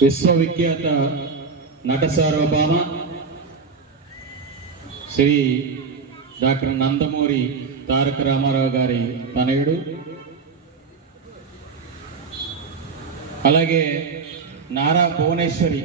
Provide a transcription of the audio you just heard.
విశ్వవిఖ్యాత నట సార్వభౌమ శ్రీ డాక్టర్ నందమూరి తారక రామారావు గారి తనయుడు, అలాగే నారా భువనేశ్వరి